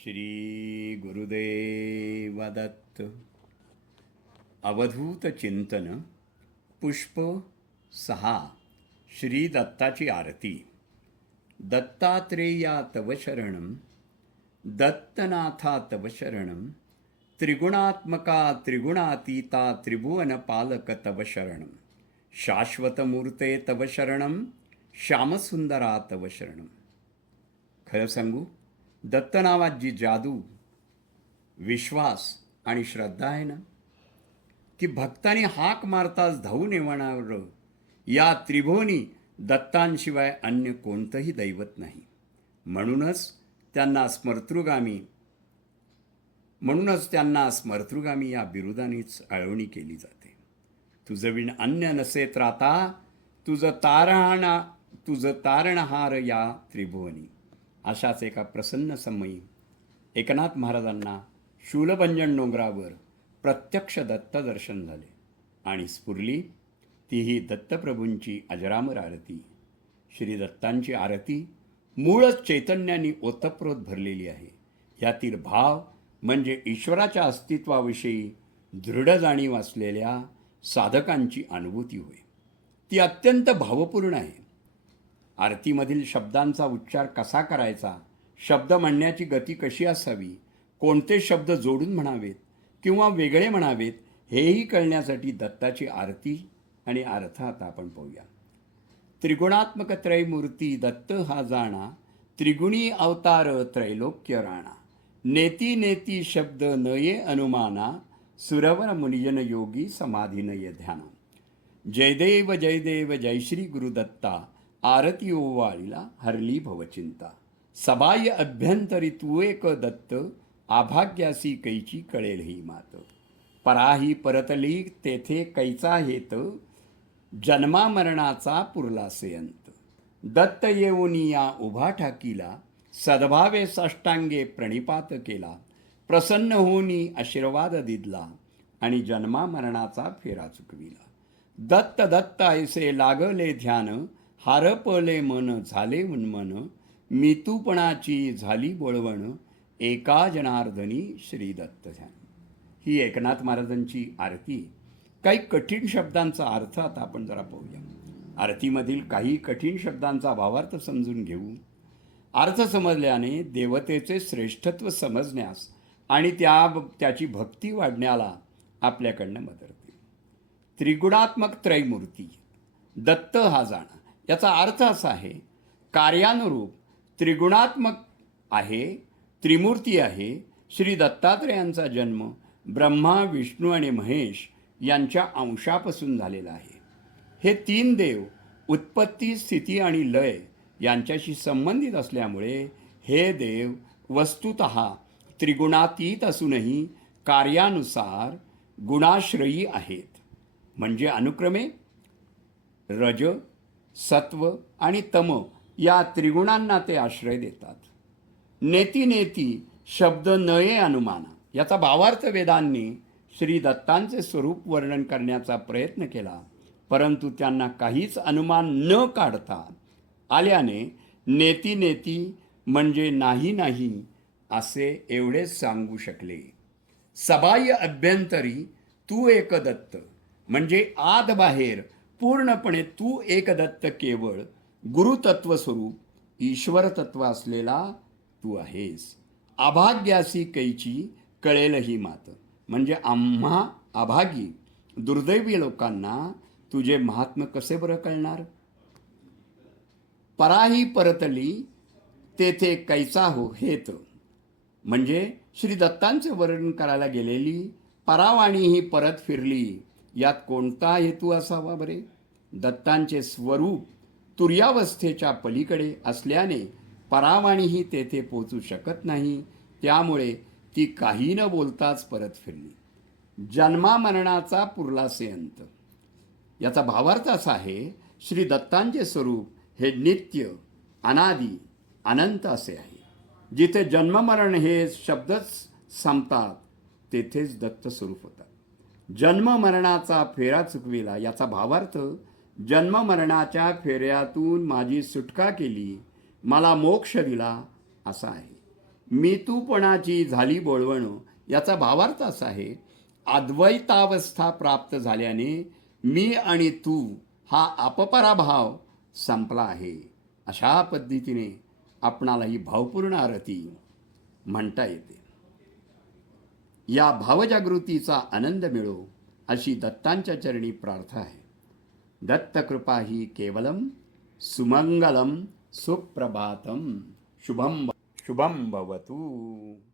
श्री गुरुदेव दत्त. अवधूत चिंतन पुष्प 6. श्री दत्ताची आरती. दत्तात्रेया तव शरणं, दत्तनाथा तव शरणं, त्रिगुणात्मका त्रिगुणातीता त्रिभुवनपालक तव शरणं, शाश्वतमूर्ते तव शरणं, श्यामसुंदरा तव शरणं. खरं सांगू, दत्त नावात जी जादू, विश्वास आणि श्रद्धा आहे ना, की भक्तांनी हाक मारताच धावून येणारं या त्रिभुवनी दत्तांशिवाय अन्य कोणतंही दैवत नाही. म्हणूनच त्यांना स्मर्तृगामी या बिरुदानेच आळवणी केली जाते. तुझं विण अन्य नसे त्राता, तुझं तारणहार या त्रिभुवनी. अशाच एका प्रसन्न समयी एकनाथ महाराजांना शूलभंजन डोंगरावर प्रत्यक्ष दत्त दर्शन झाले आणि स्फुरली तीही दत्तप्रभूंची अजरामर आरती. श्री दत्तांची आरती मूळच चैतन्याने ओतप्रोत भरलेली आहे. यातील भाव म्हणजे ईश्वराच्या अस्तित्वाविषयी दृढ जाणीव असलेल्या साधकांची अनुभूती होय. ती अत्यंत भावपूर्ण आहे. आरतीमधील शब्दांचा उच्चार कसा करायचा, शब्द म्हणण्याची गती कशी असावी, कोणते शब्द जोडून म्हणावेत किंवा वेगळे म्हणावेत, हेही कळण्यासाठी दत्ताची आरती आणि अर्थ आता आपण पाहूया. त्रिगुणात्मक त्रयमूर्ती दत्त हा जाणा, त्रिगुणी अवतार त्रैलोक्य राणा. नेती नेती शब्द नये अनुमाना, सुरवर मुनिजन योगी समाधी नये ध्याना. जयदेव जयदेव जय श्री गुरुदत्ता, आरती ओवाळीला हरली भवचिंता. सबाय अभ्यंतरी तू एक दत्त, आभाग्यासी कैची कळेल ही मात. पराही परतली तेथे कैचा हेत, जन्मा मरणाचा पुरलासे अंत. दत्त येऊनी या उभा ठाकीला, सद्भावे साष्टांगे प्रणिपात केला. प्रसन्न होऊनी आशीर्वाद दिदला, आणि जन्मा मरणाचा फेरा चुकविला. दत्त दत्त ऐसे लागले ध्यान, हारपले मन झाले उन्मन. मितूपणाची झाली बोळवण, एका जनार्दनी श्री दत्त ध्यान. ही एकनाथ महाराजांची आरती. काही कठीण शब्दांचा अर्थ आता आपण जरा पाहूया. आरतीमधील काही कठीण शब्दांचा भावार्थ समजून घेऊ. अर्थ समजल्याने देवतेचे श्रेष्ठत्व समजण्यास आणि त्याची भक्ती वाढण्याला आपल्याकडनं मदत होते. त्रिगुणात्मक त्रयमूर्ती दत्त हा जाणा. याचा अर्थ असा आहे, कार्यानुरूप त्रिगुणात्मक आहे, त्रिमूर्ती आहे. श्री दत्तात्रेयांचा जन्म ब्रह्मा, विष्णू आणि महेश यांच्या अंशापासून झालेला आहे. हे 3 देव उत्पत्ती, स्थिती आणि लय यांच्याशी संबंधित असल्यामुळे हे देव वस्तुतः त्रिगुणातीत असूनही कार्यानुसार गुणाश्रयी आहेत. म्हणजे अनुक्रमे रज, सत्व आणि तम या त्रिगुणांना ते आश्रय देतात. नेती नेती शब्द नये अनुमाना. याचा भावार्थ वेदांनी श्री दत्तांचे स्वरूप वर्णन करण्याचा प्रयत्न केला, परंतु त्यांना काहीच अनुमान न काढता आल्याने नेती नेती म्हणजे नाही नाही असे एवढेच सांगू शकले. सबाह्य अभ्यंतरी तू एक दत्त म्हणजे आत बाहेर पूर्णपणे तू एक दत्त, केवळ गुरुतत्वस्वरूप ईश्वर तत्व असलेला तू आहेस. अभाग्यासी कैची कळेल ही मात. म्हणजे आम्हा अभागी दुर्दैवी लोकांना तुझे महात्म्य कसे बरं कळणार. पराही परतली तेथे कैचा हो हेत. म्हणजे श्री दत्तांचे वर्णन करायला गेलेली परावाणी ही परत फिरली, यात कोणता हेतू असावा बरे. दत्तांचे स्वरूप तुर्यावस्थेच्या पलीकडे असल्याने परावाणीही तेथे पोचू शकत नाही. त्यामुळे ती काही न बोलताच परत फिरली. जन्मामरणाचा पुरलासे अंत. याचा भावार्थ असा आहे, श्री दत्तांचे स्वरूप हे नित्य, अनादी, अनंत असे आहे. जिथे जन्ममरण हे शब्दच संपतात तेथेच दत्त स्वरूप होतात. जन्ममरणाचा फेरा चुकविला. याचा भावार्थ जन्ममरणाच्या फेऱ्यातून माझी सुटका केली, मला मोक्ष दिला असा आहे. मी तूपणाची झाली बोळवण. याचा भावार्थ असा आहे, अद्वैतावस्था प्राप्त झाल्याने मी आणि तू हा अपपराभाव संपला आहे. अशा पद्धतीने आपणाला ही भावपूर्ण आरती म्हणता येते. या भावजागृतीचा आनंद मिळो अशी दत्तांच्या चरणी प्रार्थना आहे. दत्तकृपा ही केवलम सुमंगलम सुप्रभातम शुभम शुभम भवतु.